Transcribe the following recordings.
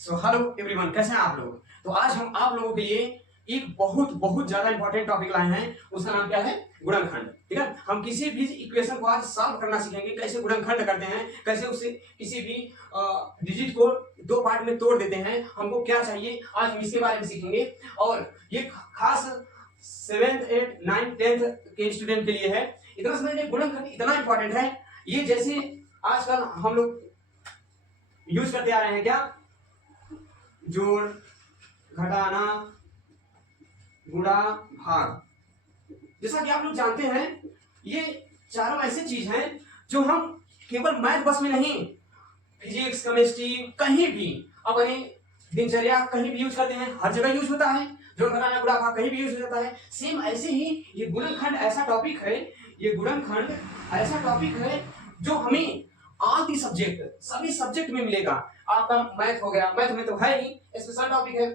So hello everyone, कैसे हैं आप लोग। तो आज हम आप लोगों के लिए एक बहुत बहुत ज्यादा इंपॉर्टेंट टॉपिक लाए हैं। उसका नाम क्या है? गुणनखंड। ठीक है, हम किसी भी इक्वेशन को आज सॉल्व करना सीखेंगे, कैसे गुणनखंड करते हैं, कैसे उसे किसी भी डिजिट को दो पार्ट में तोड़ देते हैं, हमको क्या चाहिए, आज हम इसके बारे में सीखेंगे। और ये खास 7th 8th 9th 10th के स्टूडेंट के लिए है। इतना समझिए, गुणनखंड इतना इंपॉर्टेंट है। ये जैसे आजकल हम लोग यूज करते आ रहे हैं, क्या, जोड़, घटाना, गुणा, भाग, जैसा कि आप लोग जानते हैं, ये चारों ऐसी चीज हैं जो हम केवल मैथ बस में नहीं, फिजिक्स, केमिस्ट्री, कहीं भी अपने दिनचर्या कहीं भी यूज करते हैं, हर जगह यूज होता है। जोड़, घटाना, गुणा, भाग कहीं भी यूज हो जाता है। सेम ऐसे ही ये गुणनखंड ऐसा टॉपिक है, ये गुणनखंड ऐसा टॉपिक है जो हमें ऑल दी सब्जेक्ट, सभी सब्जेक्ट में मिलेगा। आपका मैथ हो गया, मैथ में तो है ही, स्पेशल टॉपिक है।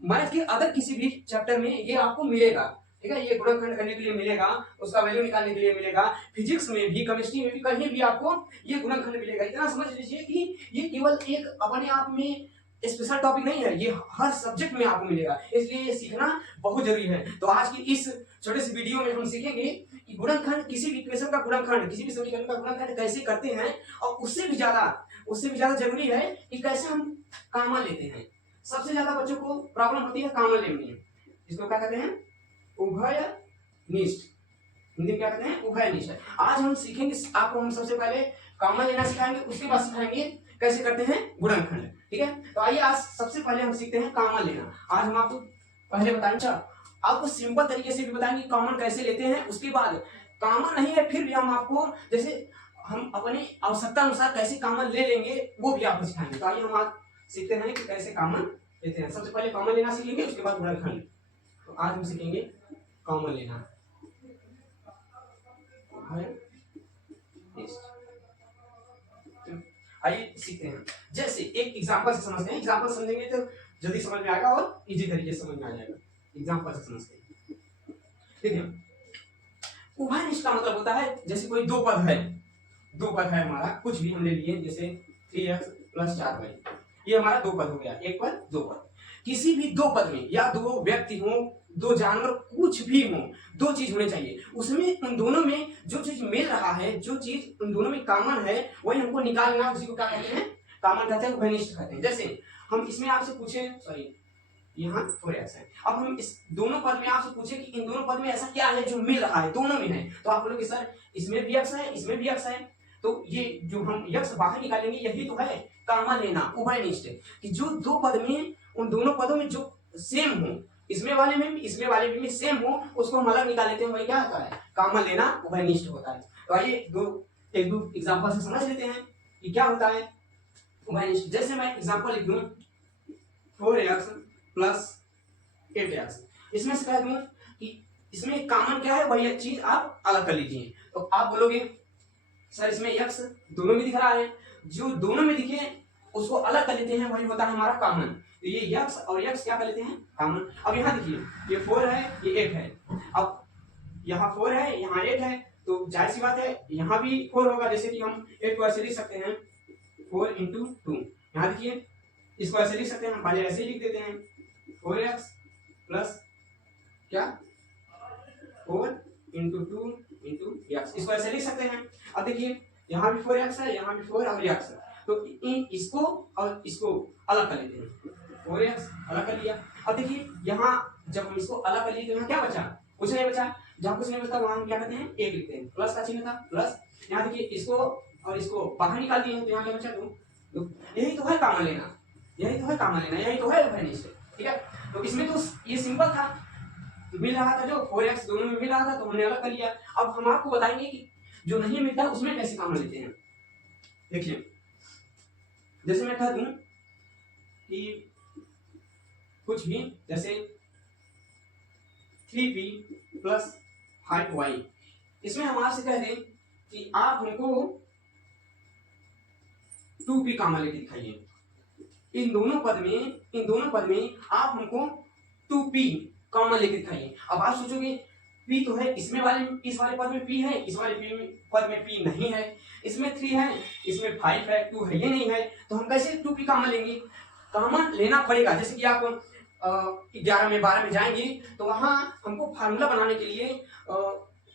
मैथ के अदर किसी भी चैप्टर में ये आपको मिलेगा। ठीक है, ये गुणनखंड करने के लिए मिलेगा, उसका वैल्यू निकालने के लिए मिलेगा। फिजिक्स में भी, केमिस्ट्री में भी, कहीं भी आपको ये गुणनखंड मिलेगा। इतना समझ लीजिए कि ये केवल एक अपने आप में स्पेशल टॉपिक नहीं है, ये हर सब्जेक्ट में आपको मिलेगा। इसलिए ये सीखना बहुत जरूरी है। तो आज की इस छोटे से वीडियो में हम सीखेंगे कि गुणनखंड, किसी भी इक्वेशन का गुणनखंड, किसी भी समीकरण का गुणनखंड कैसे करते हैं, और उससे भी ज्यादा जरूरी है कि कैसे हम कॉमन लेते हैं। सबसे ज्यादा बच्चों को प्रॉब्लम होती है कॉमन लेने में। इसको क्या कहते हैं? उभयनिष्ठ। हिंदी में क्या कहते हैं? उभयनिष्ठ। आज हम सीखेंगे, आपको हम सबसे पहले कॉमन लेना सिखाएंगे, उसके बाद सिखाएंगे कैसे करते हैं गुणनखंड। ठीक है, तो आइए आज सबसे पहले हम सीखते हैं कॉमन लेना। आज हम आपको पहले बताएंगे, आपको सिंपल तरीके से भी बताएंगे कॉमन कैसे लेते हैं। उसके बाद कॉमन नहीं है फिर भी हम आपको, जैसे हम अपनी आवश्यकता अनुसार कैसे कॉमन ले लेंगे, वो भी आपको सिखाएंगे। तो आइए हम आज सीखते हैं कि कैसे कॉमन लेते हैं। सबसे पहले कॉमन लेना सीखेंगे, उसके बाद गुणनखंड। तो आज हम सीखेंगे कॉमन लेना। आइए सीखते हैं। जैसे एक एग्जांपल से समझते हैं, एग्जांपल समझेंगे तो जल्दी समझ में आएगा और इजी तरीके से समझ में आ जाएगा। एग्जांपल से समझते हैं। देखिए, उभयनिष्ठ का मतलब होता है जैसे कोई दो पद है हमारा, कुछ भी हम ले लिए, जैसे 3x + 4y, ये हमारा दो पद हो गया। एक पद, दो पद। किसी भी दो पद में या दो व्यक्ति हो, दो जानवर, कुछ भी हो, दो चीज होने चाहिए। उसमें उन दोनों में जो चीज मिल रहा है, जो चीज उन दोनों में कॉमन है, वही हमको निकालना। उसी को क्या कहते हैं? कॉमन कहते हैं, उभयनिष्ठ कहते हैं। जैसे हम इसमें आपसे पूछे, सॉरी यहाँ 4x है, अब हम इस दोनों पद में आपसे पूछे कि इन दोनों पद में ऐसा क्या है जो मिल रहा है, दोनों में है, तो आप बोलोगे सर इसमें भी x है, इसमें भी x है। तो ये जो हम x बाहर निकालेंगे, यही तो है कॉमन लेना, उभयनिष्ठ। कि जो दो पद में, उन दोनों पदों में जो सेम हो, इसमें वाले में भी, इसमें वाले में सेम हो, उसको हम अलग निकाल लेते हैं, वही क्या होता है? कॉमन लेना, उभयनिष्ठ होता है। तो आइए एक दो एग्जांपल से समझ लेते हैं कि क्या होता है उभयनिष्ठ। जैसे मैं एग्जांपल लिख दूं 4x + 8x, इसमें से कह दूं कि इसमें कॉमन क्या है, वही चीज आप अलग कर लीजिए। तो आप बोलोगे सर इसमें x दोनों में दिख रहा है, जो दोनों में दिखे उसको अलग कर लेते हैं, वही होता है हमारा कॉमन। तो ये x और x क्या कर लेते हैं? कॉमन। अब यहाँ देखिए, ये 4 है, ये 8 है। अब यहाँ 4 है, यहाँ 8 है, तो जाहिर सी बात है यहाँ भी 4 होगा। जैसे कि हम 8 को ऐसे लिख सकते हैं 4 × 2। यहाँ देखिए, इसको ऐसे लिख सकते हैं, हम पहले ऐसे ही लिख देते हैं 4x + क्या 4 × 2 × x, इसको ऐसे लिख सकते हैं। अब देखिए यहाँ भी 4x है, यहाँ भी 4 और x है, तो इसको और इसको अलग कर लेते हैं। 4x अलग कर लिया। अब देखिए यहाँ जब हम इसको अलग कर लिए तो यहाँ क्या बचा? कुछ नहीं बचा। जहाँ कुछ नहीं बचता वहां हम क्या करते हैं? एक लिखते हैं, प्लस का चिन्ह था, प्लस। यहाँ देखिए इसको और इसको बाहर निकाल दिए, तो यहाँ क्या बचा? 2। यही तो है कॉमन लेना, यही तो है कॉमन लेना, यही तो है उभयनिष्ठ। ठीक है, तो इसमें तो ये सिंपल था, मिल रहा था, जो 4x दोनों में मिल रहा था, तो हमने अलग कर लिया। अब हम आपको बताएंगे कि जो नहीं मिलता उसमें कैसे कॉमन लेते हैं। देखिए, जैसे मैं कह दूं कि कुछ भी, जैसे 3p + 5y, इसमें हम आपसे कह दें कि आप हमको 2p कॉमन लेके दिखाइए। इन दोनों पद में आप हमको 2p कॉमन लेके दिखाइए। अब आप सोचोगे p तो है, इसमें वाले, इस वाले पद में p है, इस वाले पद में p नहीं है, इसमें 3 है, इसमें 5 है, 2 है, ये नहीं है, तो हम कैसे 2p कॉमन लेंगे? कॉमन लेना पड़ेगा। जैसे कि आप 11 में 12 में जाएंगे तो वहां हमको फार्मूला बनाने के लिए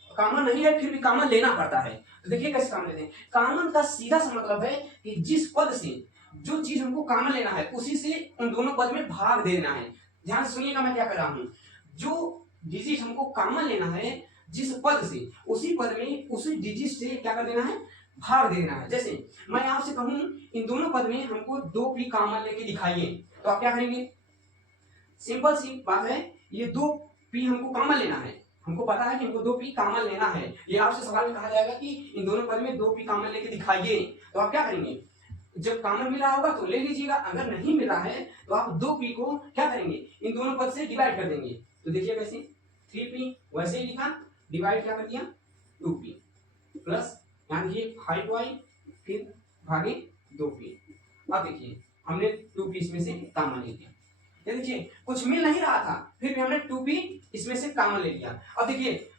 कॉमन नहीं है, फिर भी कॉमन लेना पड़ता है। तो देखिए कैसे कॉमन लेते हैं। कॉमन का सीधा सा मतलब है कि जिस पद से जो चीज हमको कॉमन लेना है उसी से उन दोनों पद में भाग दे देना है। ध्यान से सुनिएगा मैं क्या कर रहा हूं। जो डिजिट हमको कॉमन लेना है जिस पद से, उसी पद में उसी डिजिट से क्या कर देना है, भाग दे देना है। जैसे मैं आपसे कहूं इन दोनों पद में हमको 2p कॉमन लेके दिखाइए, तो आप क्या करेंगे, सिंपल सी बात है, ये 2p हमको कॉमन लेना है, हमको पता है कि हमको 2p कॉमन लेना है। ये आपसे सवाल में कहा जाएगा कि इन दोनों पद में 2p कॉमन लेके दिखाइए, तो आप क्या करेंगे, जब कॉमन मिल रहा होगा तो ले लीजिएगा, अगर नहीं मिल रहा है तो आप 2p को क्या करेंगे, इन दोनों पद से डिवाइड कर देंगे। तो देखिए कैसे, 3p वैसे ही लिखा, डिवाइड क्या कर दिया 2p, प्लस यहाँ देखिए 5y फिर भागे 2p। अब देखिए हमने 2p इसमें से कॉमन ले लिया। ये देखिए कुछ मिल नहीं रहा था फिर भी हमने 2p इसमें से कॉमन ले लिया। अब देखिए,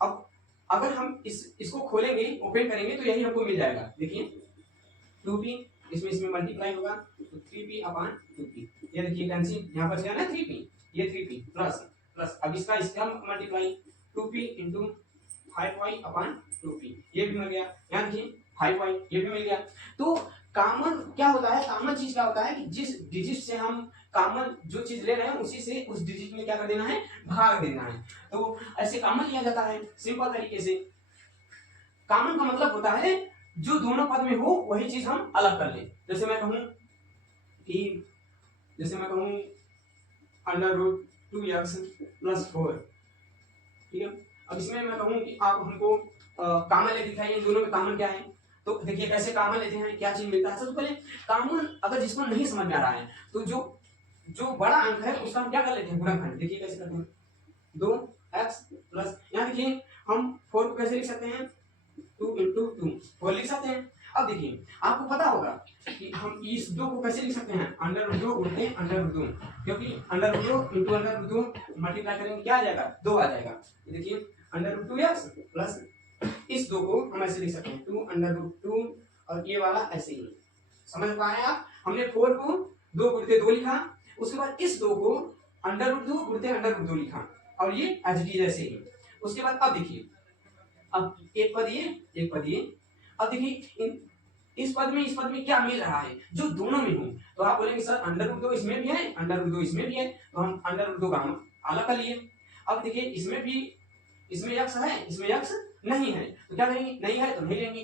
अब अगर हम इसको खोलेंगे, ओपन करेंगे तो यही हमको मिल जाएगा। देखिए 2p इसमें मल्टीप्लाई होगा तो 3p अपॉन 2p। ये देखिए कैंसिल, यहाँ पर ना 3p, ये 3p प्लस अब इसका multiply 2p into 5y upon 2p, ये भी मिल गया। यहाँ देखिए 5y ये भी मिल गया। तो कॉमन क्या होता है, कॉमन चीज क्या होता है कि जिस डिजिट से हम कॉमन जो चीज ले रहे हैं उसी से उस डिजिट में क्या कर देना है, भाग देना है। तो ऐसे कॉमन लिया जाता है सिंपल तरीके से। कॉमन का मतलब होता है जो दोनों पद में हो वही चीज हम अलग कर ले। जैसे मैं कहूं कि √2x + 4, ठीक है। अब इसमें मैं कहूं कि आप हमको कॉमन ले दिखाइए, इन दोनों में कॉमन क्या है। तो देखिए कैसे कॉमन लेते हैं, क्या चीज मिलता है। सबसे पहले कॉमन अगर जिसको नहीं समझ में आ रहा है तो जो बड़ा अंक है उसका हम क्या कर लेते हैं, गुणनखंड। देखिए कैसे करते हैं, 2x प्लस, यहाँ देखिए हम 4 को कैसे लिख सकते हैं, 2 × 2 4 लिख सकते हैं। अब देखिए आपको पता होगा कि हम इस 2 को कैसे लिख सकते हैं, √2 गुणित √2, क्योंकि √2 × √2 मल्टीप्लाई करेंगे क्या आ जाएगा, 2 आ जाएगा। देखिए √2x प्लस इस 2 को हम ऐसे लिख सकते हैं 2 √2 और ये वाला ऐसे ही। समझ पा रहे हैं आप, हमने 4 को 2 गुणित 2 लिखा, उसके बाद इस 2 को √2 गुणित √2 लिखा और ये एज इट इज ऐसे ही। उसके बाद अब देखिए, अब एक पद ये, अब देखिए इस पद में क्या मिल रहा है जो दोनों में हो। तो आप बोलेंगे सर √2 इसमें भी है, √2 इसमें भी है, तो हम √2 का हम अलग कर लिए। अब देखिए इसमें x है, इसमें x नहीं है, तो क्या करेंगे, नहीं है तो नहीं लेंगे,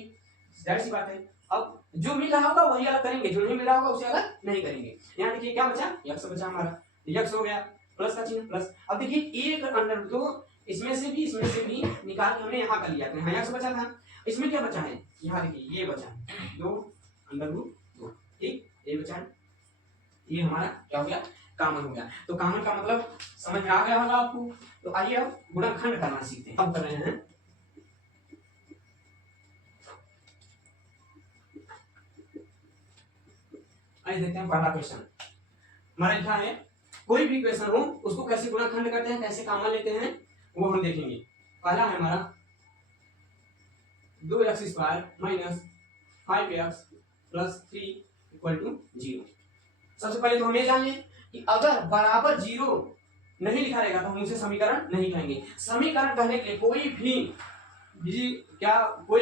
जाहिर सी बात है। अब जो मिल रहा होगा वही अलग करेंगे, जो नहीं मिल रहा होगा उसे अलग नहीं करेंगे। यहाँ देखिए क्या बचा, x बचा हमारा, x हो गया प्लस का चिन्ह प्लस। अब देखिए एक √2 इसमें से भी निकाल के हमने यहाँ कर लिया, यहाँ x बचा था, इसमें क्या बचा है, यहाँ देखिए ये बचा 2 √2, ठीक, ये बचा है, ये हमारा क्या हो गया, कॉमन हो गया। तो कॉमन का मतलब समझ में आ गया होगा आपको। तो आइए अब गुणनखंड करना सीखते हैं। अब कर रहे हैं आइए देखते हैं पहला क्वेश्चन हमारा लिखा है, कोई भी क्वेश्चन हो उसको कैसे गुणनखंड करते हैं, कैसे कॉमन लेते हैं वो हम देखेंगे। पहला है हमारा 2x² - 5x + 3 = 0। सबसे पहले तो हम ये जान लें कि अगर बराबर 0 नहीं लिखा रहेगा तो हम उसे समीकरण नहीं कहेंगे। समीकरण कहने के लिए कोई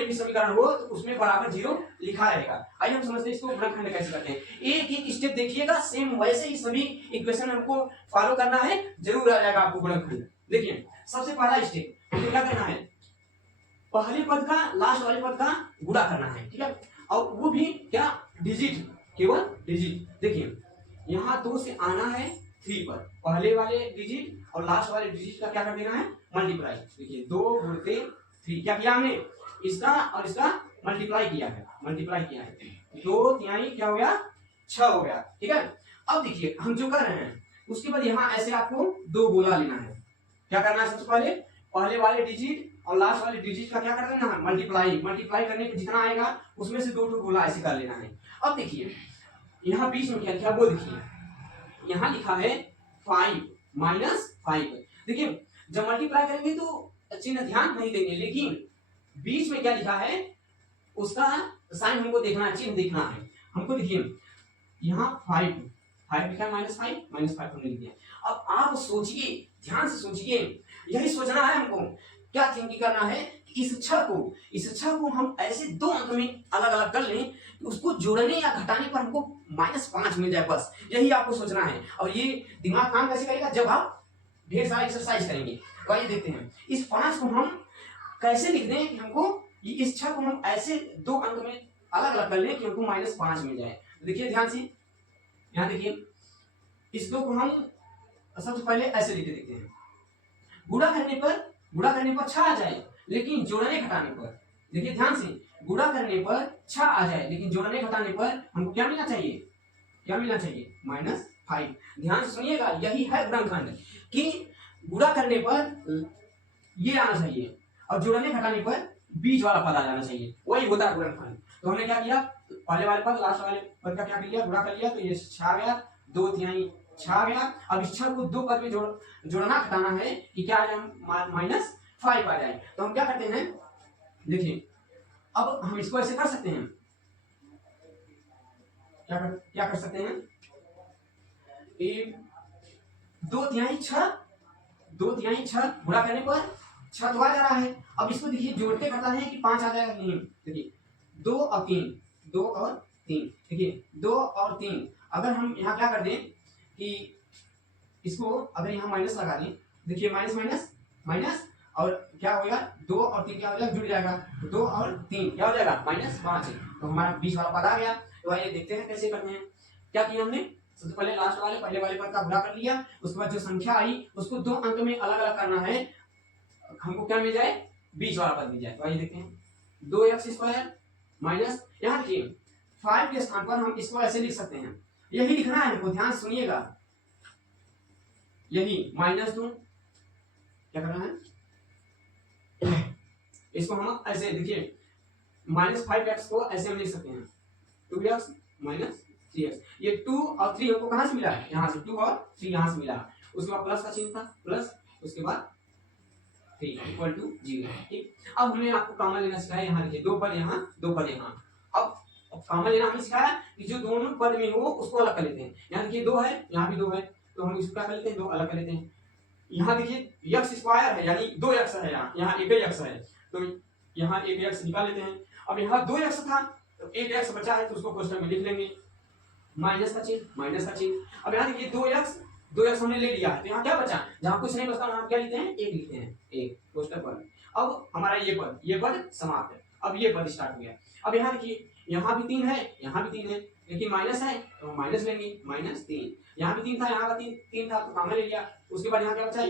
भी समीकरण हो तो उसमें बराबर 0 लिखा रहेगा। आइए हम समझते हैं इसको गुणनखंड कैसे करते हैं। एक एक स्टेप देखिएगा, सेम वैसे ही सभी इक्वेशन हमको फॉलो करना है, जरूर आ जाएगा आपको गुणनखंड। देखिए सबसे पहला स्टेप हमें क्या करना है, पहले पद का लास्ट वाले पद का गुणा करना है, ठीक है, और वो भी क्या, डिजिट, केवल डिजिट। देखिए यहाँ 2 से आना है 3 पर, पहले वाले डिजिट और लास्ट वाले डिजिट का क्या कर देना है, मल्टीप्लाई। देखिए 2 × 3 क्या किया हमने, इसका और इसका मल्टीप्लाई किया है, 2 तिहाई क्या हो गया, 6 हो गया, ठीक है। अब देखिए हम जो कर रहे हैं उसके बाद यहाँ ऐसे आपको 2 गोला लेना है। क्या करना है, सबसे पहले वाले डिजिट और लास्ट वाले डिजिट का क्या कर देना है, मल्टीप्लाई करने पे जितना आएगा उसमें से 2 गोला ऐसे कर लेना है। अब देखिए यहाँ बीच में क्या लिखा है वो देखिए, यहाँ लिखा है 5 - 5। देखिए जब मल्टीप्लाई करेंगे तो चिन्ह ध्यान नहीं देंगे, लेकिन बीच में क्या लिखा है उसका साइन हमको देखना है, चिन्ह देखना है हमको। देखिए यहाँ 5 5 लिखा है -5 हमने लिख दिया। अब आप सोचिए, ध्यान से सोचिए, यही सोचना है हमको, क्या थिंकिंग करना है कि इस छह को हम ऐसे दो अंक में अलग अलग कर लें कि उसको जोड़ने या घटाने पर हमको -5 मिल जाए, बस यही आपको सोचना है। और ये दिमाग काम कैसे करेगा, जब आप ढेर सारा एक्सरसाइज करेंगे। तो आइए देखते हैं इस 5 को हम कैसे लिख दें कि हमको इस 6 को हम ऐसे दो अंक में अलग अलग कर लें कि हमको -5 मिल जाए। तो देखिए ध्यान से, यहाँ देखिए, इस 2 को हम सबसे पहले ऐसे लिख के देखते हैं। गुणा करने पर 6 आ जाए, लेकिन जोड़ने घटाने पर, देखिए ध्यान से, गुणा करने पर 6 आ जाए, लेकिन जोड़ने घटाने पर हमको क्या मिलना चाहिए, -5। ध्यान से सुनिएगा, यही है गुणनखंड कि गुणा करने पर ये आना चाहिए और जोड़ने घटाने पर बीच वाला पद आ जाना चाहिए, वही होता है गुणनखंड। तो हमने क्या किया, पहले वाले पद लास्ट वाले पद का क्या कर लिया, गुणा कर लिया, तो ये 6 आ गया, 2 तिहाई 6 आ गया। अब इस 6 को दो पद में जोड़ना घटाना है कि क्या आ जाए, -5 आ जाए। तो हम क्या करते हैं, देखिए अब हम इसको ऐसे कर सकते हैं, क्या कर सकते हैं, 2 तिहाई 6 गुणा करने पर 6 तो आ जा रहा है। अब इसको देखिए जोड़ते करता है कि 5 आ जाएगा, नहीं, देखिए 2 और 3, देखिए 2 और 3, अगर हम यहाँ क्या कर दें कि इसको अगर यहाँ माइनस लगा दें, देखिए माइनस और क्या होगा, 2 और 3 क्या हो जाएगा, जुड़ जाएगा, 2 और 3 क्या हो जाएगा, -5। तो हमारा बीच वाला पद आ गया। तो आइए देखते हैं कैसे करते हैं। क्या किया हमने, सबसे पहले लास्ट वाले पहले वाले पद का गुणा कर लिया, उसके बाद जो संख्या आई उसको दो अंक में अलग अलग करना है, हमको क्या मिल जाए, बीच वाला पद मिल जाए। तो आइए देखते हैं, 2x² माइनस, यहाँ देखिए 5 के स्थान पर हम इसको ऐसे लिख सकते हैं, यही लिखना है हमको, ध्यान सुनिएगा, यही -2 क्या करना है, इसको हम ऐसे देखिए -5x को ऐसे हम लिख सकते हैं, 2x - 3x। ये 2 और 3 हमको कहां से मिला है, यहां से 2 और 3 यहां से मिला, उसके बाद प्लस का चिन्ह था, प्लस उसके बाद 3 = 0। ठीक, अब हमने आपको कॉमन लेना सिखाया, यहाँ देखिए 2 पद यहाँ 2 पद यहाँ। अब कॉमन लेना हमने सिखाया कि जो दोनों पद में हो उसको अलग कर लेते हैं। यहाँ देखिए 2 है, यहाँ भी 2 है, तो हम इसको क्या कर लेते हैं, 2 अलग कर लेते हैं। यहाँ देखिए x² है, यानी 2x है, यहाँ एक ही x है, तो यहाँ एक x निकाल लेते हैं। अब यहाँ 2x था, तो एक x बचा है, तो उसको कोष्ठक में लिख लेंगे, माइनस का चिन्ह। अब यहाँ देखिए 2x हमने ले लिया, तो यहाँ क्या बचा, जहाँ कुछ नहीं बचता वहाँ क्या लिखते हैं, 1 लिखते हैं, 1 कोष्ठक पर। अब हमारा ये पद समाप्त है। अब ये पद स्टार्ट हो गया। अब यहाँ देखिए, यहाँ भी 3 है, यहाँ भी 3 है, लेकिन माइनस है तो माइनस लेंगे, -3। यहाँ भी 3 था, यहाँ भी 3 था, तो कॉमन ले लिया। उसके बाद यहाँ क्या बचा,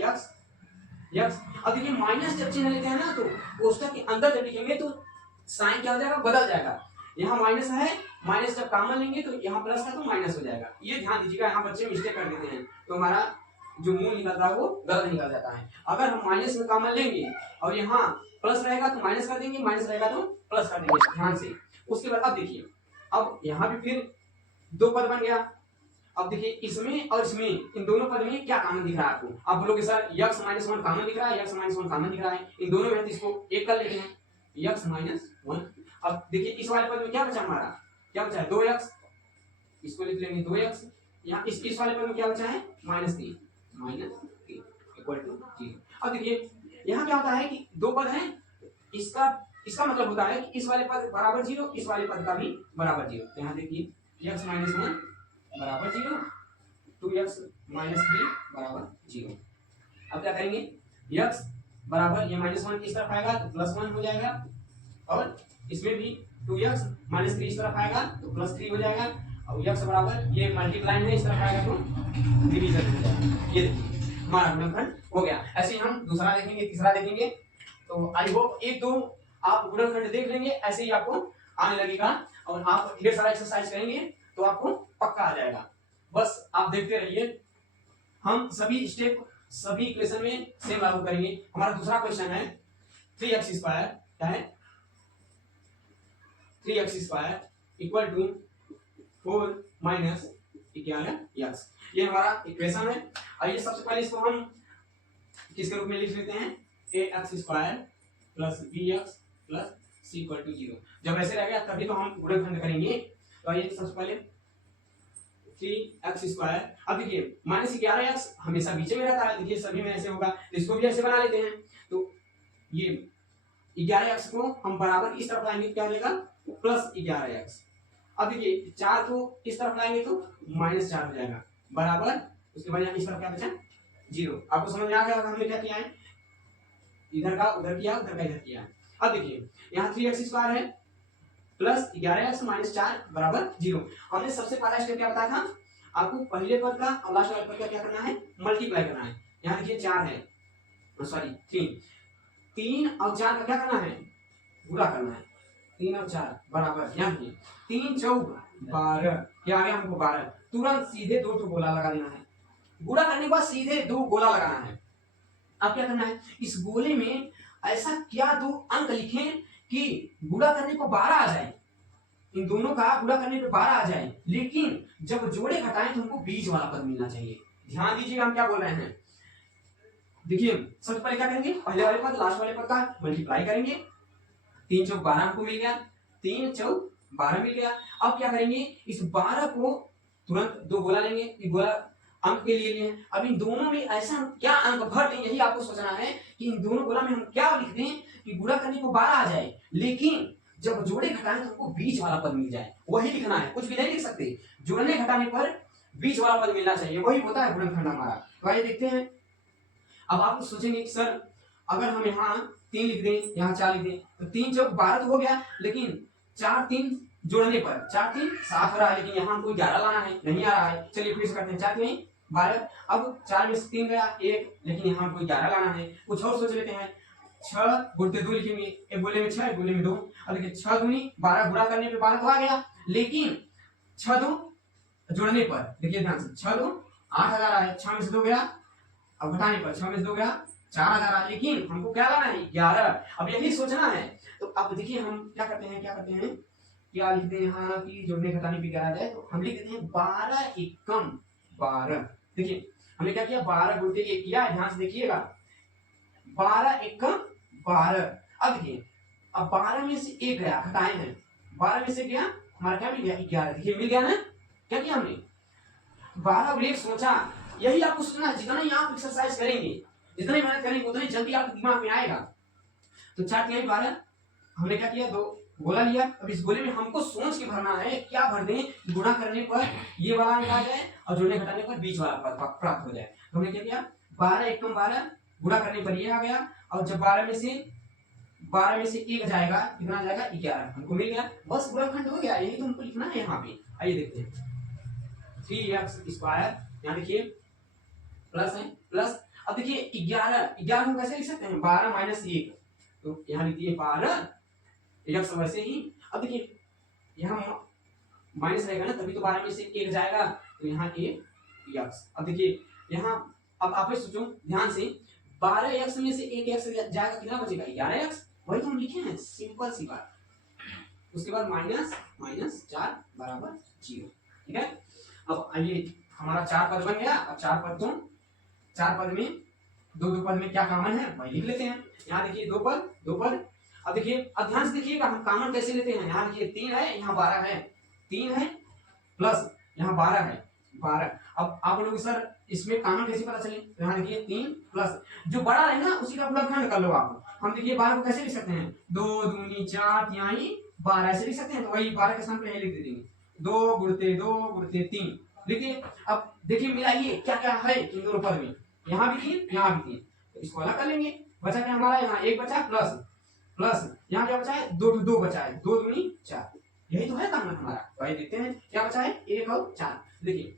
x। अब देखिए माइनस जब चिन्ह लेते हैं ना, तो कोष्ठक के अंदर जब लिखेंगे तो साइन क्या हो जाएगा, बदल जाएगा। यहाँ माइनस है, माइनस जब कॉमन लेंगे तो यहाँ प्लस है तो माइनस हो जाएगा। ये ध्यान दीजिएगा, यहाँ बच्चे मिस्टेक कर देते हैं, तो हमारा जो मूल निकलता है वो गलत निकल जाता है। अगर हम माइनस में कॉमन लेंगे और यहाँ प्लस रहेगा तो माइनस कर देंगे, माइनस रहेगा तो प्लस कर देंगे, ध्यान से। उसके बाद अब देखिए, अब यहाँ भी फिर 2 पद बन गया। अब देखिए इसमें और इसमें, इन दोनों पद में क्या कॉमन दिख रहा है आपको, आप बोलोगे सर x - 1 कॉमन दिख रहा है, x - 1 कॉमन दिख रहा है, इन दोनों में, तो इसको एक कर लेते हैं, x - 1। अब देखिए इस वाले पद में क्या बचा, हमारा क्या बचा है, 2x, इसको लिख लेंगे 2x। यहाँ इस वाले पद में क्या बचा है, -3 = 0। अब देखिए यहाँ क्या होता है कि 2 पद हैं, इसका मतलब होता है कि इस वाले पद बराबर 0, इस वाले पद का भी बराबर 0। तो यहाँ देखिए x - 1 बराबर 0, 2x - 3 बराबर 0। अब क्या करेंगे, x बराबर ये -1 इस तरफ आएगा तो +1 हो जाएगा, और इसमें भी 2x - 3 इस तरफ आएगा तो +3 हो जाएगा, और x बराबर ये मल्टीप्लाइन है, इस तरफ आएगा तो डिवीजन हो जाएगा। ये देखिए हमारा गुणनखंड हो गया। ऐसे ही हम दूसरा देखेंगे, तीसरा देखेंगे। तो आई होप 1-2 आप गुणनखंड देख लेंगे, ऐसे ही आपको आने लगेगा, और आप ढेर सारा एक्सरसाइज करेंगे तो आपको पक्का आ जाएगा। बस आप देखते रहिए, हम सभी स्टेप सभी इक्वेशन में सेम लागू करेंगे। हमारा दूसरा क्वेश्चन है 3x² क्या है, 3x² = 4 - 11x। ये हमारा इक्वेशन है। आइए सबसे पहले इसको हम किसके रूप में लिख लेते हैं, ax² + bx + c = 0। जब ऐसे रहेगा तभी तो हम गुणनखंड करेंगे। तो आइए सबसे पहले 3x²। अब देखिए -11x हमेशा बीच में रहता है, देखिए सभी में ऐसे होगा, तो इसको भी ऐसे बना लेते हैं। तो ये 11x को हम बराबर इस तरफ लाएंगे, क्या हो जाएगा +11x। अब देखिए 4 को इस तरफ लाएंगे तो -4 हो जाएगा बराबर, उसके बाद यहाँ इस तरफ क्या बचा 0। आपको समझ में आ गया होगा हमने क्या किया है, इधर का उधर किया, उधर का इधर किया। अब देखिए यहाँ 3x² है +11x -4 बराबर 0। हमने सबसे पहला स्टेप क्या बताया था आपको, पहले पद का और लास्ट वाले पद का क्या करना है, मल्टीप्लाई करना है। यहाँ देखिए 4 है, सॉरी 3 और 4 का क्या करना है, गुणा करना है। 3 और 4 बराबर, यहाँ 3 चौक 12, क्या आ गया हमको 12। तुरंत सीधे 2 गोला लगा देना है, गुणा करने के बाद सीधे 2 गोला लगाना है। अब क्या करना है, इस गोले में ऐसा क्या 2 अंक लिखें कि गुणा करने को 12 आ जाए, इन दोनों का गुणा करने पे 12 आ जाए, लेकिन जब जोड़े घटाएं तो हमको बीच वाला पद मिलना चाहिए। ध्यान दीजिएगा हम क्या बोल रहे हैं। देखिए सबसे पहले क्या करेंगे, पहले वाले पद लास्ट वाले पद का मल्टीप्लाई करेंगे। 3 चौक 12 हमको मिल गया, 3 चौक 12 मिल गया। अब क्या करेंगे, इस 12 को तुरंत 2 गोला लेंगे, ये गोला अंक के लिए लिए। अब इन दोनों में ऐसा क्या अंक भर दें, यही आपको सोचना है कि इन दोनों गोला में हम क्या लिख दें कि गुणा करने को 12 आ जाए, लेकिन जब जोड़े घटाएं तो हमको बीच वाला पद मिल जाए, वही लिखना है, कुछ भी नहीं लिख सकते। जोड़ने घटाने पर बीच वाला पद मिलना चाहिए, वही होता है गुणनखंड हमारा। तो आइए देखते हैं। अब आप सोचेंगे कि सर अगर हम यहाँ 3 लिख दें, यहाँ 4 लिख दें, तो 3 चौक 12 तो हो गया, लेकिन 4 3 जोड़ने पर 4 3 7 हो रहा है, लेकिन यहाँ हमको 11 लाना है, नहीं आ रहा है। चलिए फिर से करते हैं, 4 3 12। अब 4 में से 3 गया 1, लेकिन यहाँ हमको 11 लाना है। कुछ और सोच लेते हैं, 6 गुणते 2 लिखेंगे, एक गोले में 6 एक गोले में 2। अब देखिए 6 दूनी 12, गुणा करने पे 12 तो आ गया, लेकिन 6 2 जोड़ने पर देखिए ध्यान से 6 2 8000 आए, 6 में से 2 गया, अब घटाने पर 6 में से 2 गया 4000 आए, लेकिन हमको क्या लाना है 11। अब यही सोचना है। तो अब देखिए हम क्या करते हैं क्या लिखते हैं यहाँ कि जोड़ने घटाने पे 11 आ जाए, तो हम लिख देते हैं 12 एकम 12। देखिए हमने क्या किया, 12 गुणते 1 किया, ध्यान से देखिएगा 12 एकम 12। अब देखिए अब 12 में से 1 गया, घटाए हैं, 12 में से गया हमारा क्या मिल गया 11। देखिए मिल गया ना, क्या किया हमने 12 और 1 सोचा। यही आपको सोचना है, जितना ही आप एक्सरसाइज करेंगे, जितनी मेहनत करेंगे, उतनी जल्दी आपके दिमाग में आएगा। तो 4 3 12 हमने क्या किया, 2 गोला लिया। अब इस गोले में हमको सोच के भरना है, क्या भर दें, गुणा करने पर ये वाला अंक आ जाए और जोड़ने घटाने पर बीच वाला पद प्राप्त हो जाए। तो हमने क्या किया 12 एकम 12, गुणा करने पर ये आ गया, और जब 12 में से 1 जाएगा, कितना जाएगा 11, हमको मिल गया। बस गुणनखंड हो गया, यही तो हमको लिखना है यहाँ पे। आइए देखते हैं 3x², यहाँ देखिए प्लस है प्लस। अब देखिए 11 हम कैसे लिख सकते हैं, 12 - 1, तो यहाँ लिख दिए 12 x वैसे ही। अब देखिए यहाँ माइनस रहेगा ना, तभी तो 12 में से 1 जाएगा, तो यहाँ 1 x। अब देखिए यहाँ अब आप सोचो ध्यान से, 12x में से 1x जाएगा, कितना बचेगा 11x, वही तो हम लिखे हैं, सिंपल सी बात। उसके बाद -4 बराबर 0, ठीक है। अब आइए हमारा 4 पद बन गया। अब 4 पद में 2 पद में क्या कॉमन है वही लिख लेते हैं। यहाँ देखिए 2 पद। अब देखिए अब ध्यान से देखिएगा हम कॉमन कैसे लेते हैं। यहाँ देखिए 3 है, यहाँ 12 है, 3 है प्लस यहाँ 12 है 12। अब आप लोग सर इसमें कॉमन कैसे पता चले, तो यहाँ देखिए 3 प्लस जो बड़ा है ना उसी का गुणनखंड कर लो आप। हम देखिए 12 को कैसे लिख सकते हैं, 2 दूनी 4 यहाँ 12 ऐसे लिख सकते हैं, तो वही 12 के स्थान पे लिख देंगे 2 गुणते 3 लिखिए। अब देखिए मिलाइए क्या क्या है इन दोनों पद में, यहाँ भी 3 यहाँ भी 3, तो इसको अलग कर लेंगे। बचा क्या हमारा, यहाँ 1 बचा प्लस यहाँ क्या बचा है 2 बचा है, 2 दूनी 4, यही तो है कॉमन हमारा। तो आइए देखते हैं क्या बचा है 1 और 4। देखिए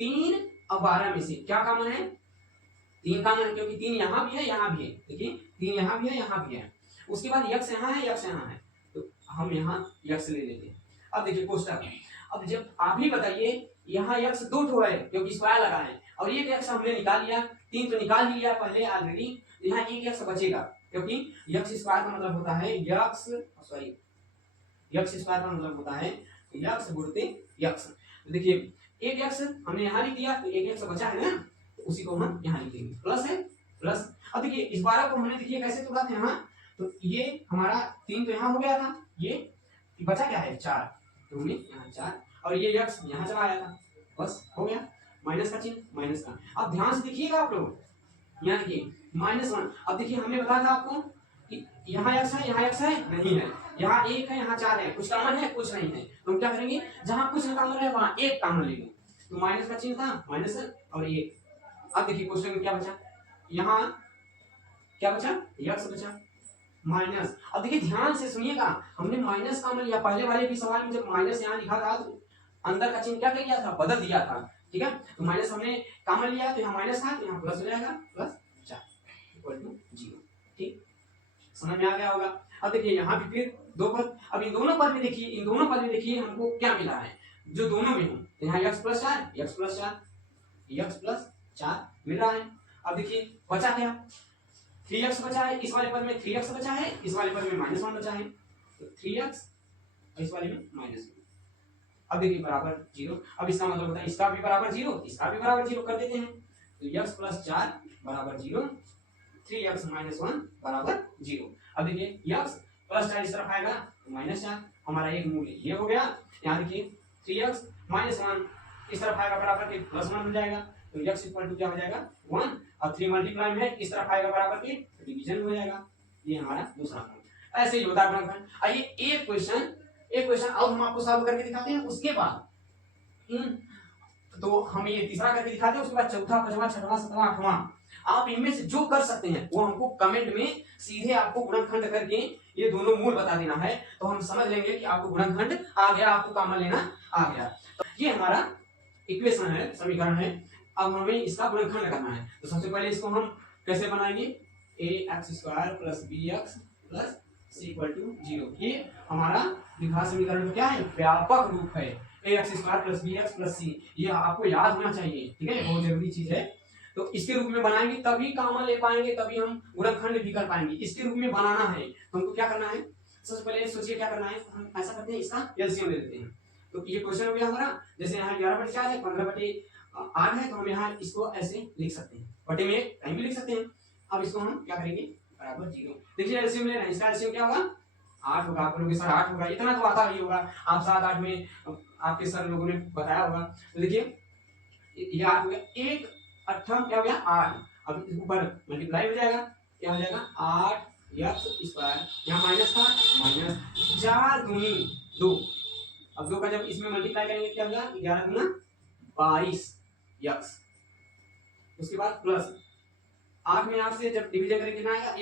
3 और 12 में से क्या कॉमन है, 3 कॉमन है, क्योंकि 3 यहाँ भी है यहाँ भी है। देखिए 3 यहाँ भी है यहाँ भी है। उसके बाद x यहाँ है x यहाँ है, तो हम यहाँ x ले लेते हैं। अब देखिए कोष्टक, अब जब आप ही बताइए यहाँ x 2 है क्योंकि स्क्वायर लगा है, और एक x हमने निकाल लिया, 3 तो निकाल ही लिया पहले ऑलरेडी, यहाँ एक x बचेगा, क्योंकि x स्क्वायर का मतलब होता है x स्क्वायर का मतलब होता है x गुणते x। तो देखिए एक x हमने यहाँ लिख दिया, तो एक x बचा है ना, तो उसी को हम यहाँ लिख देंगे, प्लस है प्लस। अब देखिए इस 12 को हमने देखिए कैसे तोड़ा था यहाँ, तो ये हमारा 3 तो यहाँ हो गया था, ये बचा क्या है 4, तो हमने यहाँ 4, और ये x यहाँ चला आया था, बस हो गया, माइनस का चिन्ह, माइनस का। अब ध्यान से देखिएगा आप लोग, यहाँ देखिए -1। अब देखिए हमने बताया था आपको कि यहाँ x है, यहाँ x है, नहीं है, यहाँ 1 है, यहाँ 4 है, कुछ कॉमन है, कुछ नहीं है, तो हम क्या करेंगे, जहाँ कुछ कॉमन है वहाँ 1 कॉमन लेंगे। तो माइनस का चिन्ह था, माइनस और 1। अब देखिए क्वेश्चन में क्या बचा, यहाँ क्या बचा, x बचा माइनस। अब देखिए ध्यान से सुनिएगा, हमने माइनस कॉमन लिया, पहले वाले भी सवाल में जब माइनस यहाँ लिखा था तो अंदर का चिन्ह क्या कर दिया था, बदल दिया था, ठीक है। तो माइनस हमने कॉमन लिया तो यहाँ माइनस था, तो यहाँ प्लस हो जाएगा, प्लस 4 इक्वल टू 0। ठीक, समझ में आ गया होगा। अब देखिए यहाँ भी फिर दो पद, अब इन दोनों पद में देखिए, इन दोनों पद में देखिए हमको क्या मिला है, जो दोनों में हो, यहाँ x plus 4, x plus 4, x plus 4 मिल रहा है। अब देखिए बचा क्या, 3x बचा है, इस वाले पद में 3x बचा है, इस वाले पद में -1 बचा है, तो 3x इस वाले में -1। अब देखिए बराबर 0। अब इसका मतलब होता है इसका भी बराबर 0, इसका भी बराबर 0 कर देते हैं, तो x प्लस 4 बराबर 0, 3x - 1 बराबर 0। अब देखिए x प्लस 4 इस तरफ आएगा तो -4, हमारा एक मूल्य ये हो गया। यहाँ देखिए 3x - 1 इस तरफ आएगा बराबर के +1 हो जाएगा, तो x इक्वल टू क्या हो जाएगा 1, और 3 मल्टीप्लाई में इस तरफ आएगा बराबर के डिवीजन हो जाएगा। ये हमारा दूसरा गुणनखंड, ऐसे ही होता है गुणनखंड। आइए एक क्वेश्चन अब हम आपको सॉल्व करके दिखाते हैं, उसके बाद तो हम ये तीसरा करके दिखाते हैं, उसके बाद चौथा, पांचवा, छठवां, सातवां, आठवां, आप इनमें से जो कर सकते हैं वो हमको कमेंट में सीधे आपको गुणनखंड करके ये दोनों मूल बता देना है, तो हम समझ लेंगे कि आपको गुणनखंड आ गया, आपको कॉमन लेना आ गया। तो ये हमारा इक्वेशन है, समीकरण है। अब हमें इसका गुणनखंड करना है, तो सबसे पहले इसको हम कैसे बनाएंगे, ax² + bx + c = 0। ये हमारा द्विघात समीकरण का क्या है, व्यापक रूप है, ax² + bx + c। ये आपको याद होना चाहिए, ठीक है, बहुत जरूरी चीज है। तो इसके रूप में बनाएंगे तभी कॉमन ले पाएंगे, तभी हम गुणनखंड भी कर पाएंगे। इसके रूप में बनाना है तो हमको क्या करना है, सबसे पहले सोचिए क्या करना है, हम ऐसा करते हैं, इसका एलसीएम ले लेते हैं। तो ये क्वेश्चन हो गया हमारा, जैसे यहाँ 11/4 है, 15/8 है, तो हम यहाँ इसको ऐसे लिख सकते हैं, बटे में कहीं भी लिख सकते हैं। अब इसको हम क्या करेंगे, बराबर 0। देखिए एलसीएम ले रहे हैं, इसका एलसीएम क्या होगा, 8 होगा। आप लोगों के सर 8 होगा, इतना तो आता ही होगा, आप 7-8 में आपके सर लोगों ने बताया होगा। तो देखिए ये 8 हो गया, 1 8 क्या हो गया 8। अब ऊपर मल्टीप्लाई हो जाएगा, क्या हो जाएगा 8x², यहाँ माइनस था, माइनस 4 दूनी 2। अब 2 का जब इसमें मल्टीप्लाई करेंगे क्या होगा, 11 दूना 22x। उसके बाद प्लस 8 में 8 से जब डिवीजन करेंगे कितना आएगा,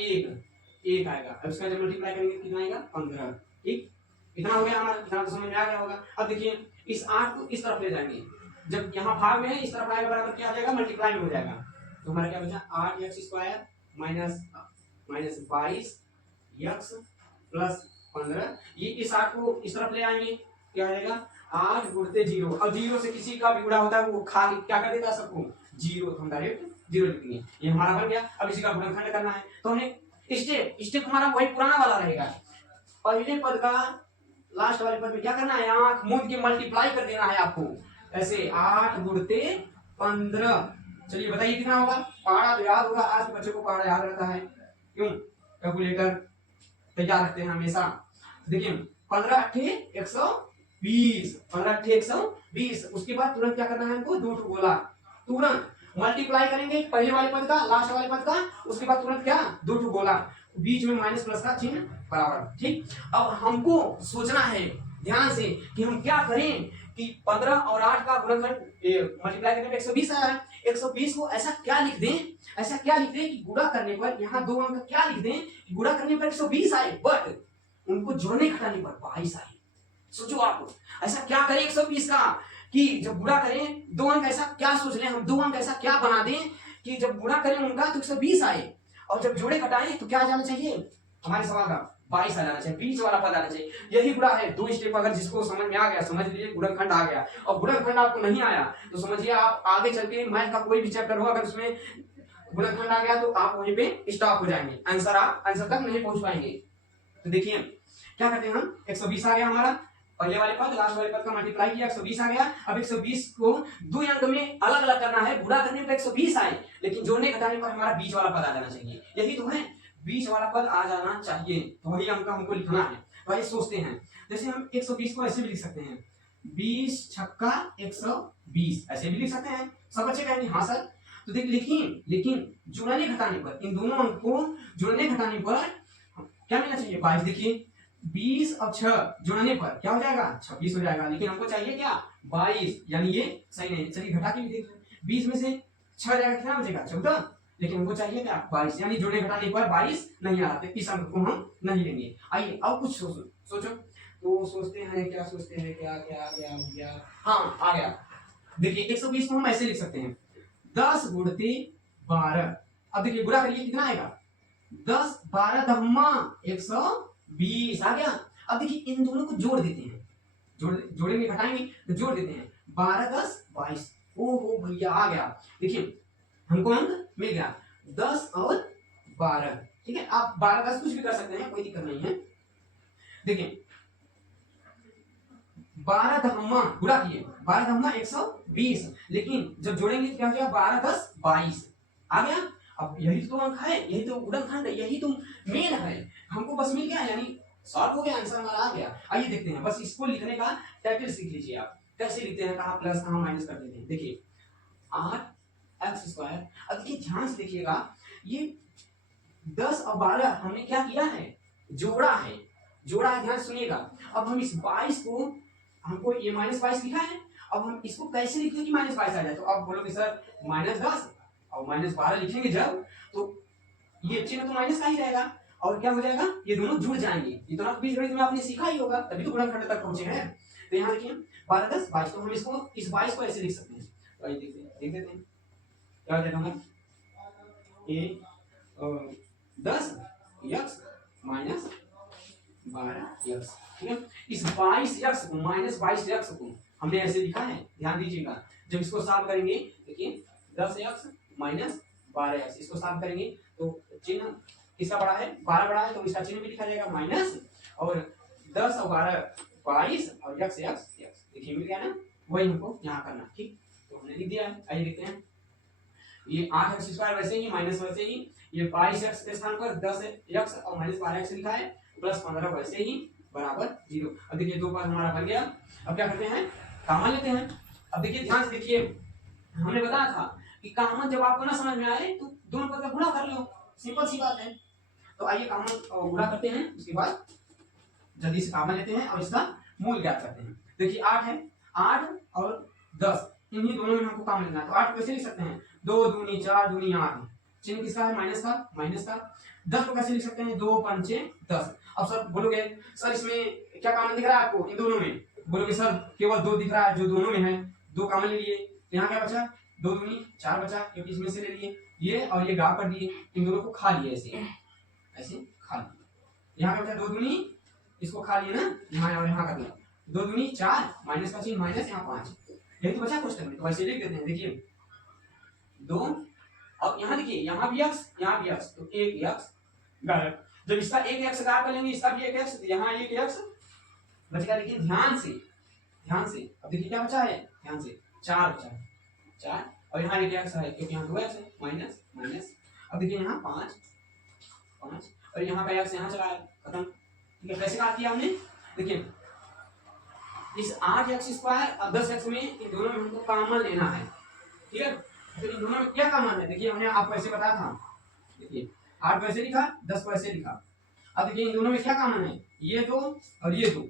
1 आएगा। अब इसका जब मल्टीप्लाई करेंगे कितना आएगा, 15। ठीक, इतना हो गया हमारा, इतना तो समझ में आ गया होगा। अब देखिए इस 8 को इस तरफ ले जाएंगे, जब यहाँ भाग में है इस तरफ आएगा बराबर क्या आ जाएगा, मल्टीप्लाई में हो जाएगा। तो हमारा क्या बचा, 8x² माइनस 22x + 15। ये इस 8 को इस तरफ ले आएंगे, क्या आ जाएगा 8 × 0। अब 0 से किसी का भी गुणा होता है वो खा क्या कर देता है सबको 0, तो हम डायरेक्ट 0 लिख देंगे। ये हमारा बन गया। अब इसी का गुणनखंड करना है, तो हमें स्टेप हमारा वही पुराना वाला रहेगा। पहले पद का लास्ट वाले पद में क्या करना है, आंख मूंद के मल्टीप्लाई कर देना है आपको, ऐसे 8 × 15। चलिए बताइए कितना होगा, पहाड़ा तो याद होगा, आज के बच्चों को पहाड़ा याद रहता है, क्यों, कैलकुलेटर तैयार रखते हैं हमेशा। देखिए 15 × 8 120, 15 × 8 120। उसके बाद तुरंत क्या करना है हमको, 2 गोला, तुरंत मल्टीप्लाई करेंगे पहले वाले पद का लास्ट वाले पद का, उसके बाद तुरंत क्या 2 गोला, बीच में माइनस प्लस का चिन्ह बराबर। ठीक, अब हमको सोचना है ध्यान से कि हम क्या करें कि 15 और 8 का गुणनखंड मल्टीप्लाई करने पे 120 आया है, 120 को ऐसा क्या लिख दें कि गुणा करने पर यहाँ 2 अंक क्या लिख दें कि गुणा करने पर 120 आए, बट उनको जोड़ने घटाने पर 22 आए। सोचो आप ऐसा क्या करें 120 का कि जब गुणा करें 2 अंक, ऐसा क्या सोच लें हम, 2 अंक ऐसा क्या बना दें कि जब गुणा करें उनका तो 120 आए, और जब जोड़े घटाएं तो क्या आ जाना चाहिए, हमारे सवाल का 22 आ जाना चाहिए, बीच वाला पद आना चाहिए। यही गुणा है। 2 स्टेप अगर जिसको समझ में आ गया समझ लीजिए गुणनखंड आ गया, और गुणनखंड आपको नहीं आया तो समझिए आप आगे चल के मैथ का कोई भी चैप्टर हो, अगर उसमें गुणनखंड आ गया तो आप वहीं पे स्टॉप हो जाएंगे, आंसर तक नहीं पहुंच पाएंगे। तो देखिए क्या करते हैं हम, 120 आ गया हमारा, पहले वाले पद लास्ट वाले पद का मल्टीप्लाई किया, 120 आ गया। अब 120 को 2 अंक में अलग अलग करना है, गुणा करने पर 120 आए, लेकिन जोड़ने घटाने पर हमारा बीच वाला पद आ जाना चाहिए। यही तो है, बीच वाला पद आ जाना चाहिए, तो वही अंक हमको लिखना है। वही सोचते हैं, जैसे हम 120 को ऐसे भी लिख सकते हैं, 20 छक्का 120 ऐसे भी लिख सकते हैं। सब बच्चे कहेंगे हाँ सर। तो देख लेकिन लेकिन जुड़ने घटाने पर, इन दोनों अंक को जुड़ने घटाने पर क्या मिलना चाहिए 22। देखिए 20 और 6 जुड़ने पर क्या हो जाएगा 26 हो जाएगा, लेकिन हमको चाहिए क्या 22, यानी ये सही नहीं। चलिए घटा के भी देख लें, 20 में से 6 जाएगा कितना बचेगा 14, लेकिन हमको चाहिए क्या 22, यानी जोड़ने घटाने पर 22 नहीं आ रहा, तो इस अंक को हम नहीं लेंगे। आइए अब कुछ सोचो। तो सोचते हैं क्या, सोचते हैं क्या क्या क्या क्या, हाँ आ गया। देखिए 120 को हम ऐसे लिख सकते हैं 10 गुणते 12। अब देखिए गुणा करिए कितना आएगा 10 12 दहम्मा 120 आ गया। अब देखिए इन दोनों को जोड़ देते हैं, जोड़ेंगे घटाएंगे तो जोड़ देते हैं 12 10 22। ओहो भैया आ गया। देखिए हमको अंक मिल गया 10 और 12। ठीक है, आप 12 10 कुछ भी कर सकते हैं, कोई दिक्कत नहीं है। देखिए 12 दहम्मा गुणा किए 12 दहम्मा 120, लेकिन जब जोड़ेंगे तो क्या हो जाएगा 12 10 22 आ गया। अब यही तो अंक है, यही तो गुणनखंड है, यही तो मेन है, हमको बस मिल गया, यानी सॉल्व हो गया, आंसर हमारा आ गया। आइए देखते हैं, बस इसको लिखने का टैक्टिक सीख लीजिए आप, कैसे लिखते हैं, कहाँ प्लस कहाँ माइनस कर देते हैं। देखिए 8x²। अब देखिए ध्यान से देखिएगा, ये 10 और 12 हमने क्या किया है जोड़ा है, ध्यान सुनिएगा। अब हम इस 22 को, हमको ये -22 लिखा है, अब हम इसको कैसे लिखें कि -22 आ जाए। तो अब बोलोगे सर -10 और -12 लिखेंगे जब, तो ये चिन्ह तो माइनस का ही रहेगा, और क्या हो जाएगा ये दोनों जुड़ जाएंगे। ये दोनों बीजगणित में आपने सीखा ही होगा, तभी तो गुणनखंड तक पहुंचे हैं। तो यहाँ देखिए 12 10 22, तो हम इसको इस 22 को ऐसे लिख सकते हैं। तो आइए देख देते हैं क्या हो जाएगा हमारा, ये 10 x माइनस 12 x। ठीक है, इस 22 x को माइनस 22 x को हमने ऐसे लिखा है, ध्यान दीजिएगा। जब इसको सॉल्व करेंगे, देखिए 10 x माइनस 12 x, इसको सॉल्व करेंगे तो चिन्ह किसका बड़ा है 12 बड़ा है, तो इसका चिन्ह भी लिखा जाएगा माइनस, और 10 और 12 22 और x x x। देखिए मिल गया ना, वही हमको यहाँ करना। ठीक, तो हमने लिख दिया है। आइए देखते हैं, ये 8x² वैसे ही माइनस वैसे ही, ये 22x के स्थान पर 10x और -12x लिखा है, प्लस 15 वैसे ही बराबर 0। अब देखिए 2 पद हमारा बन गया। अब क्या करते हैं, कॉमन लेते हैं। अब देखिए ध्यान से देखिए, हमने बताया था कि कॉमन जब आपको ना समझ में आए तो दोनों पद का गुणा कर लो, सिंपल सी बात है। तो आइए कॉमन गुणा करते हैं, उसके बाद जल्दी से कॉमन लेते हैं और इसका मूल ज्ञात करते हैं। देखिए 8 है, 8 और 10 इन्हीं दोनों में हमको कॉमन लेना है। तो 8 कैसे लिख सकते हैं 2 दूनी 4 दूनी 8, चिन्ह किसका है माइनस का, माइनस का। 10 को कैसे लिख सकते हैं 2 पंचे 10। अब सर बोलोगे सर इसमें क्या कॉमन दिख रहा है आपको इन दोनों में, बोलोगे सर केवल 2 दिख रहा है जो दोनों में है, 2 कॉमन ले लिए, यहाँ क्या बचा 2 दूनी 4 बचा, क्योंकि इसमें से ले लिए ये और ये गाँव कर दिए, इन दोनों को खा लिए ऐसे ऐसे खा लिए। यहाँ क्या बचा 2 दूनी, इसको खा लिए ना, यहाँ और यहाँ कर दिया 2 दूनी 4, माइनस का चिन्ह माइनस, यहाँ 5, यही तो बचा क्वेश्चन में। तो वैसे लिख देते हैं, देखिए 2, अब यहाँ देखिए यहाँ भी x यहाँ भी x, तो 1x गायब। जब इसका 1x गायब कर लेंगे, इसका भी 1x, तो यहाँ 1x बचेगा। लेकिन ध्यान से अब देखिए क्या बचा है, ध्यान से 4 बचा है, 4, और यहाँ 1x है क्योंकि यहाँ 2x है, माइनस माइनस। अब देखिए यहाँ 5 5, और यहाँ का x यहाँ चला है, खत्म। ठीक है, कैसे काट दिया हमने, देखिए इस 8x² और 10x में इन दोनों में हमको कॉमन लेना है। ठीक है, तो इन दोनों में क्या कॉमन है, देखिए हमने आपको ऐसे बताया था, देखिए 8 को ऐसे लिखा 10 को ऐसे लिखा। अब देखिए इन दोनों में क्या कॉमन है, ये 2 और ये 2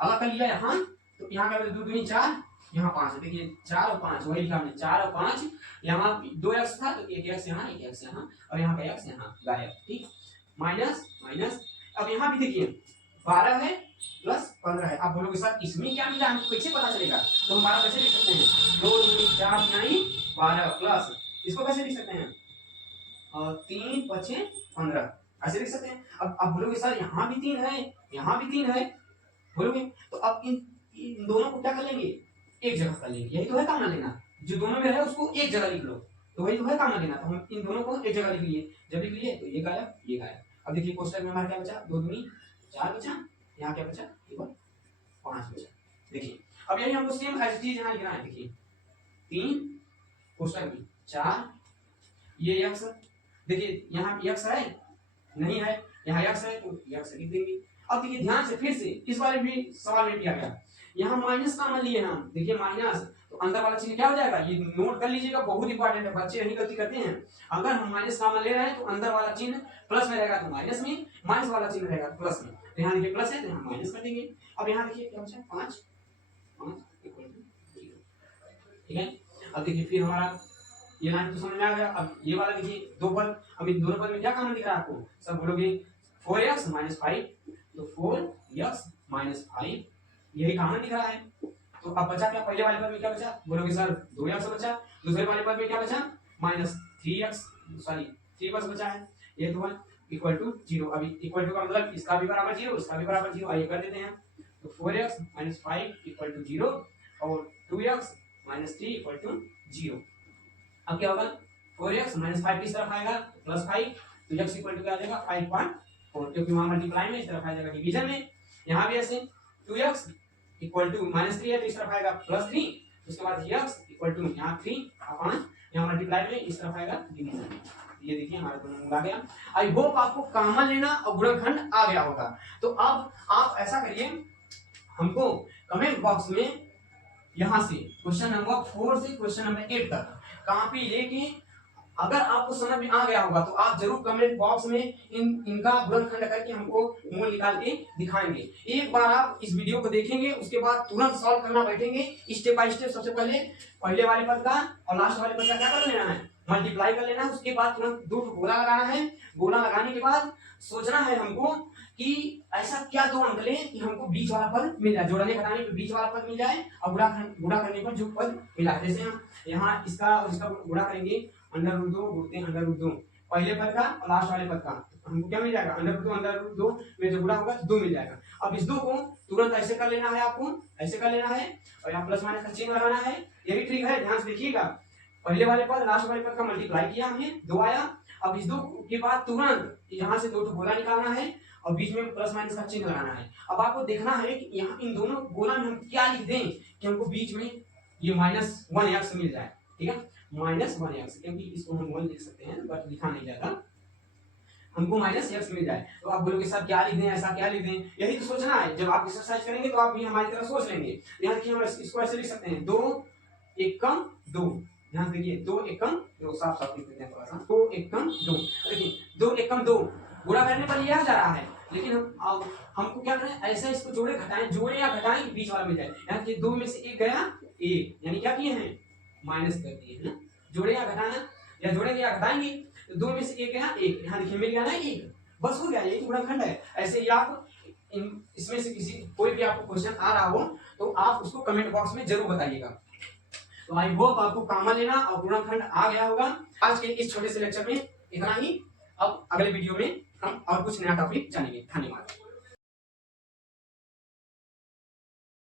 अलग कर लिया यहाँ, तो यहाँ का 2 दूनी 4, यहाँ 5, देखिए 4 और 5 वही लिखा हमने, 4 और 5, यहाँ 2x था तो 1x यहाँ 1x यहाँ, और यहाँ का x यहाँ गायब। ठीक, माइनस माइनस। अब यहाँ भी देखिए 12 है प्लस 15 है। आप बोलोगे सर इसमें क्या मिला हमको कैसे पता चलेगा, तो हमारा कैसे लिख सकते हैं 2 दूनी 4 यानी 12 प्लस, इसको कैसे लिख सकते हैं 3 5 15, ऐसे लिख सकते हैं। अब बोलोगे सर यहाँ भी 3 है यहाँ भी 3 है, बोलोगे तो अब इन दोनों को क्या कर लेंगे एक जगह कर लेंगे, यही तो है कॉमन लेना, जो दोनों में है उसको एक जगह लिख लो, तो वही तो है कॉमन लेना। तो हम इन दोनों को एक जगह लिख लिए, जब लिख लिए तो ये गायब ये गायब। अब देखिए कोष्टक में हमारा क्या बचा 2 दूनी 4 बचा, यहाँ क्या बचा केवल 5 बचा। देखिए अब यही हमको सेम एज चीज यहाँ लिखना है, देखिए 3 कोष्टक में 4, ये x, देखिए यहाँ x है नहीं है, यहाँ x है तो x लिख देंगे। अब देखिए ध्यान से फिर से इस वाले भी सवाल में भी आ गया, यहाँ माइनस कॉमन लिए हम, देखिए माइनस, तो अंदर वाला चिन्ह क्या हो जाएगा, ये नोट कर लीजिएगा, बहुत इंपॉर्टेंट है, बच्चे यही गलती करते हैं। अगर हम माइनस कॉमन ले रहे हैं तो अंदर वाला चिन्ह प्लस में रहेगा तो माइनस में, माइनस वाला चिन्ह रहेगा प्लस में, तो यहाँ देखिए प्लस है तो यहाँ माइनस कर देंगे। अब यहाँ देखिए क्या बचा, 5 इक्वल टू 0, ठीक है। अब देखिए फिर हमारा ये लाइन तो समझ में आ गया। अब ये वाला देखिए दो पद, अब इन दोनों पद में क्या कॉमन दिख रहा है आपको, सब बोलोगे 4x - 5, तो 4x - 5 यही कॉमन दिख रहा है। तो अब बचा क्या, पहले वाले पद में क्या बचा, बोलोगे सर 2x बचा, दूसरे वाले पद में क्या बचा -3x बचा है, ये तो इक्वल टू 0। अभी इक्वल टू का मतलब इसका भी बराबर 0, इसका भी बराबर 0, आइए कर देते हैं। तो 4x - 5 इक्वल टू 0 और 2x - 3 इक्वल टू 0। अब क्या होगा, 4x - 5 किस तरफ आएगा, +5, तो x इक्वल टू क्या आ जाएगा 5.4, क्योंकि वहां मल्टीप्लाई में, इस तरफ आ जाएगा डिवीजन में। यहाँ भी ऐसे 2x इक्वल टू -3 है तो इस तरफ आएगा +3, उसके बाद x इक्वल टू यहाँ 3/5, यहाँ मल्टीप्लाई में, इस तरफ आएगा डिवीजन में। ये देखिए हमारे दोनों मूल आ गया। आई होप आपको कॉमन लेना और गुणनखंड आ गया होगा। तो अब आप ऐसा करिए, हमको कमेंट बॉक्स में यहाँ से क्वेश्चन नंबर 4 से क्वेश्चन नंबर 8 तक कॉपी लेके, अगर आपको समझ में आ गया होगा तो आप जरूर कमेंट बॉक्स में इनका गुणनखंड करके हमको मूल निकाल के दिखाएंगे। एक बार आप इस वीडियो को देखेंगे, उसके बाद तुरंत सॉल्व करना बैठेंगे स्टेप बाय स्टेप। सबसे पहले पहले वाले पद का और लास्ट वाले पद का क्या कर लेना है, मल्टीप्लाई कर लेना है। उसके बाद तुरंत दो गोला लगाना है, गोला लगाने के बाद सोचना है हमको कि ऐसा क्या दो अंक लें कि हमको बीच वाला पद मिल जाए, जोड़ने घटाने पे बीच वाला पद मिल जाए और गुणा करने पर जो पद मिला है। जैसे हम यहाँ इसका और इसका गुणा करेंगे, √2 गुणते √2, पहले पद का और लास्ट वाले पद का, हमको क्या मिल जाएगा, √2 में जो गुणा होगा 2 मिल जाएगा। अब इस 2 को तुरंत ऐसे कर लेना है, आपको ऐसे कर लेना है और यहाँ प्लस माइनस का चिन्ह लगाना है। यही ट्रिक है, ध्यान से देखिएगा। पहले वाले पद लास्ट वाले पद का मल्टीप्लाई किया हमने, 2 आया। अब इस 2 के बाद तुरंत यहाँ से 2 गोला निकालना है और बीच में प्लस माइनस का चिन्ह लगाना है। अब आपको देखना है कि यहाँ इन दोनों गोला में हम क्या लिख दें कि हमको बीच में ये -1x मिल जाए, ठीक है, -1x, क्योंकि इसको हम 1 लिख सकते हैं बट लिखा नहीं जाता, हमको -x मिल जाए। तो आप बोलोगे सर क्या लिख दें, ऐसा क्या लिख दें, यही तो सोचना है। जब आप एक्सरसाइज करेंगे तो आप भी हमारी तरह सोच लेंगे। यहाँ देखिए हम इसको ऐसे लिख सकते हैं, 2 एकम 2, ध्यान देखिए 2 एकम 2, साफ साफ लिख देते हैं थोड़ा सा, 2 एकम 2। देखिए 2 एकम 2 गुणा करने पर ये आ जा रहा है, लेकिन हमको क्या करना है, ऐसा इसको जोड़े घटाएं, जोड़े या घटाएं बीच वाला मिल जाए। यहाँ देखिए 2 में से 1 गया 1, यानी क्या किए हैं, माइनस कर दिए हैं। जोड़े या घटाना, या जोड़ेंगे या घटाएंगे, तो 2 में से 1 गया 1, यहाँ देखिए मिल गया ना 1, बस हो गया, यही गुणनखंड है। ऐसे ही आप इसमें से किसी कोई भी आपको क्वेश्चन आ रहा हो तो आप उसको कमेंट बॉक्स में जरूर बताइएगा। तो आई होप आपको कॉमन लेना और गुणनखंड आ गया होगा। आज के इस छोटे से लेक्चर में इतना ही। अब अगले वीडियो में हम और कुछ नया टॉपिक जानेंगे। धन्यवाद।